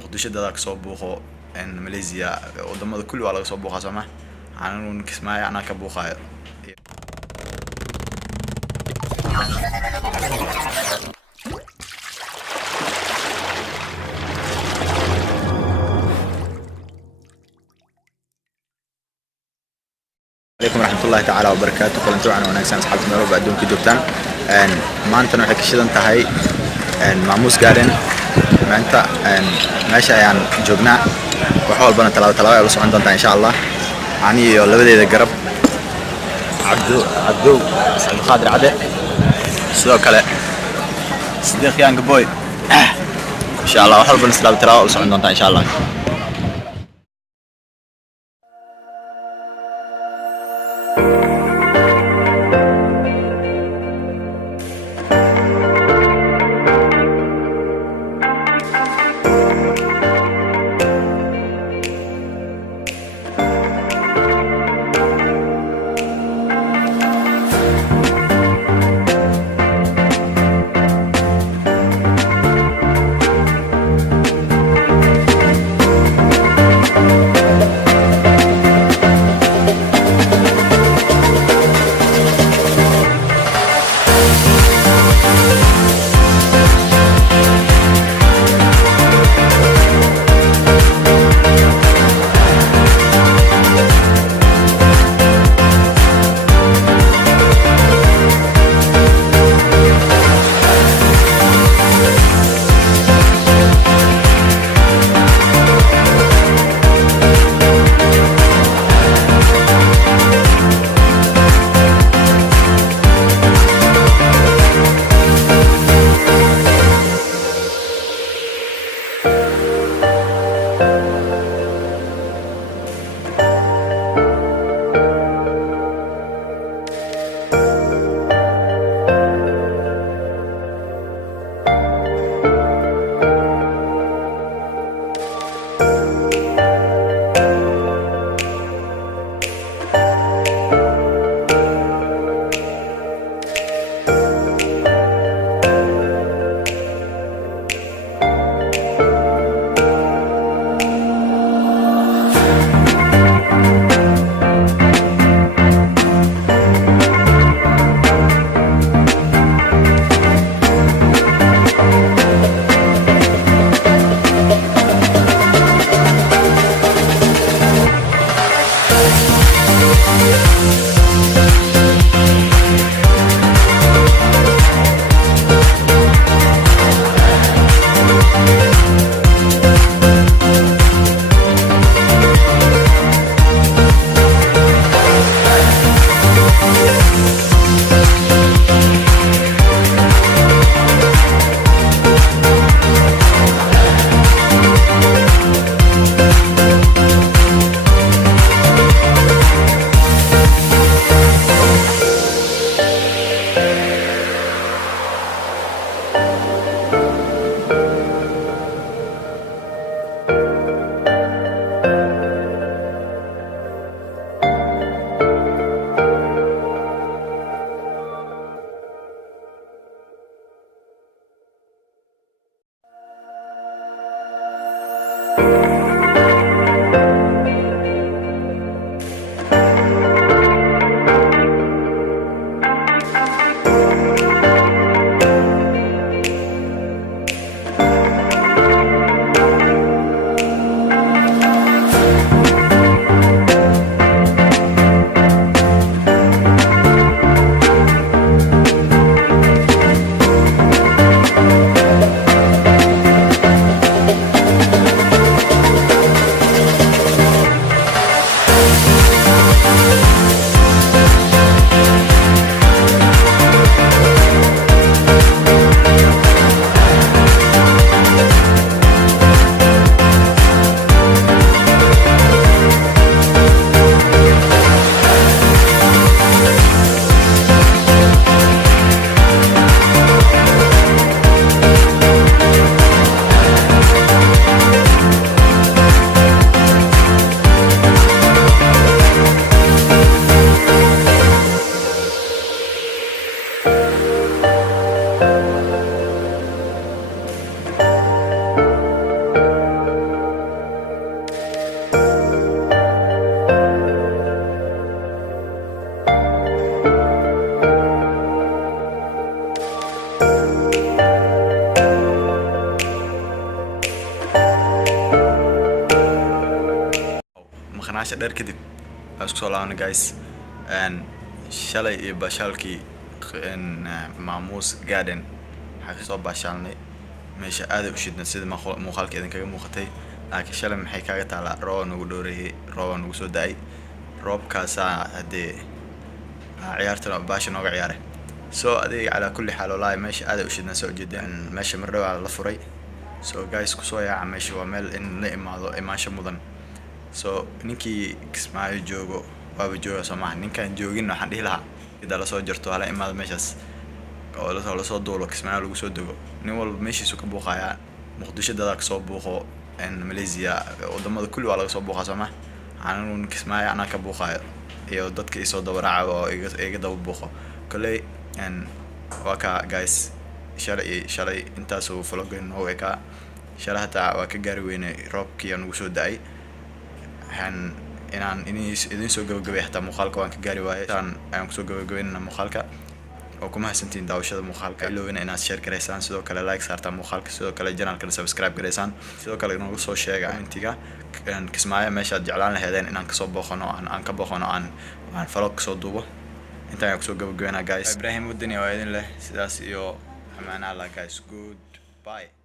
muqdisho dad ka soo buuqo Malaysia wadamada kulli waa laga soo buuqaa Soomaa aanan Kismayo ana ka buuqayo عليكم ورحمة الله تعالى وبركاته kulanti wacn wanagsan asxaabta meel walba adduunka joogtaan maantana waxay ka shidan tahay Maamuus Garden maanta meesha ayaan joognaa wax walbana talaabo ay u socon doontaa insha Allah ani iyo labadeeda garab Abdu Qadir Cade sidoo kale Sidiq Young Boy insha Allah wax walbana talaabo u socon doontaa insha Allah maqnaasha dheer kadib isku soo laabana guys shalay iyo bashaalkii Maamuus Garden waxa ka soo bashaalnay meesha aad u shidna sida muuqaalka idinkaga muuqatay laakiin shalay maxay kaaga taalaa roob nagu dhooreeyay roob nagu soo daay roobkaas hadee ciyaartana baasha nooga ciyaaray soo adiga ala kulli xaal wallahi meesha aad u shidna soo jeedaan meesha mar dhaw la furay so guys ku soo yaaca meesha waa meel in la imaado imaansho mudan so ninkii Kismayo joogo waaba jooga Soomaaliya ninkan joogin waxaan dhihi lahaa ida la soo jarto hala imaado meeshaas oo la soo duulo Kismayo lagu soo dago nin walba meeshiisu ka buuqaya Muqdisho dad ka soo buuqo Malaysia wadamada kulli waa laga soo buuqa Soomaaliya aanan Kismayo ana ka buuqayo iyo dadka isoo dabaraaca oo iga daba buuqo kale waa ka guys shalay intaas oo vloggen oo ka shalay hata waa ka gaari weynay roobkii aan ugu soo daay inaan idin soo gabagabay hata muuqaalka waan ka gaari waayay aan ku soo gabagabeynaa muuqaalka oo kuma haysantiin daawashada muuqaalka ilowina inaad share gareysaan sidoo kale like saartaan muuqaalka sidoo kale channelka subscribe gareysaan sidoo kale nagu soo sheega intiga Kismayo meesha jeclaan lahaydeen inaan ka soo booqano aan ka booqano aan vlog soo duubo intaan ku soo gabagabeynaa guys EpraHiM WaDaNi waa idin leh sidaas iyo amaana la guys goodbye